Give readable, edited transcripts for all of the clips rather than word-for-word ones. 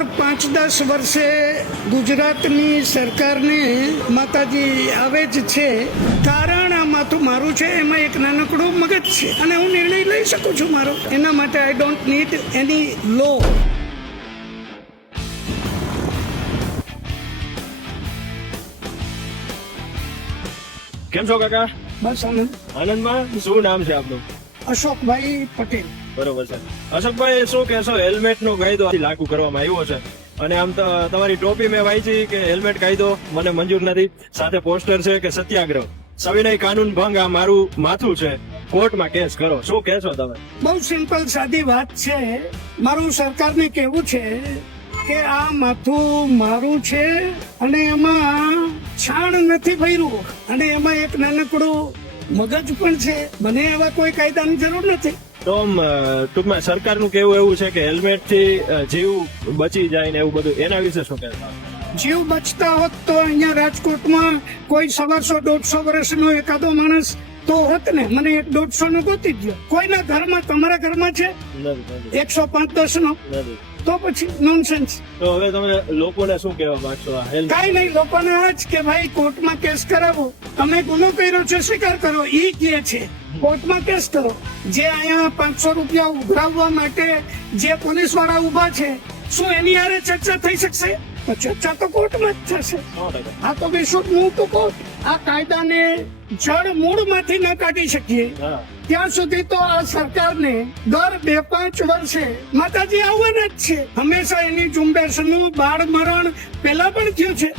દર 5-10 વર્ષે ગુજરાતની સરકારને માતાજી આવે જ છે. કારણ આ માથું મારું છે, એમાં એક નાનકડું મગજ છે અને હું નિર્ણય લઈ શકું છું મારો. એના માટે આઈ ડોન્ટ નીડ એની લો. કેમ છો કાકા? બસ આનંદ. આનંદમાં શું નામ છે આપનું? અશોકભાઈ પટેલ. બરોબર છે. અશોકભાઈ, શું કહેશો? હેલ્મેટ નો કાયદો લાગુ કરવામાં આવ્યો છે અને આમ તો તમારી ટોપી મેં વાંચી કે હેલ્મેટ કાયદો મને મંજૂર નથી, સાથે પોસ્ટર છે કે સત્યાગ્રહ, સવિનય કાનૂન ભંગ, આ મારું માથું છે, કોર્ટમાં કેસ કરો. શું કહેશો તમે? બહુ સિમ્પલ સાદી વાત છે. મારું સરકારને કહેવું છે કે આ માથું મારું છે અને એમાં છાણ નથી ભર્યું અને એમાં એક નાનકડું મગજ પણ છે. મને એવા કોઈ કાયદાની જરૂર નથી. તો આમ ટૂંકમાં સરકારનું કેવું એવું છે કે હેલ્મેટ થી જીવ બચી જાય ને એવું બધું, એના વિશે શું કહેશો? જીવ બચતા હોત તો અહીંયા રાજકોટમાં કોઈ 150-150 વર્ષનો એકાદો માણસ તો હોત ને. મને એક 150 નો ગોતી દો. કોઈના ઘરમાં, તમારા ઘરમાં છે 105-10 નો? તો પછી નોનસેન્સ. તો હવે તમે લોકોને શું કહેવા માંગશો? કઈ નહીં, લોકોને આ જ કે ભાઈ કોર્ટમાં કેસ કરાવો. તમે ગુનો કર્યો છે, સ્વીકાર કરો. ઈ કે છે કોર્ટમાં કેસ કરો. જે અહીંયા 500 રૂપિયા ઉઘરાવવા માટે જે પોલીસ વાળા ઉભા છે, શું એની હારે ચર્ચા થઈ શકશે? તો ચર્ચા તો કોર્ટમાં જ થશે. આ તો વિશુદ્ધ હું તો કોર્ટ. આ કાયદાને જડ મૂળમાંથી ન કાઢી શકીએ ત્યાં સુધી તો આ સરકારને દર 2-5 વર્ષે માતાજી આવવાના જ છે. હંમેશા એની ઝુંબેશનું બાળ મરણ પહેલા પણ થયું છે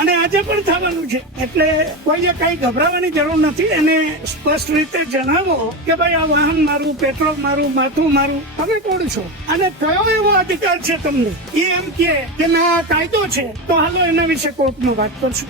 અને આજે પણ થવાનું છે. એટલે કોઈએ કઈ ગભરાવાની જરૂર નથી. એને સ્પષ્ટ રીતે જણાવો કે ભાઈ આ વાહન મારું, પેટ્રોલ મારું, માથું મારું. તમે કોણ છો અને કયો એવો અધિકાર છે તમને? એ એમ કે ના કાયદો છે તો હાલો એના વિશે કોર્ટમાં વાત કરશું.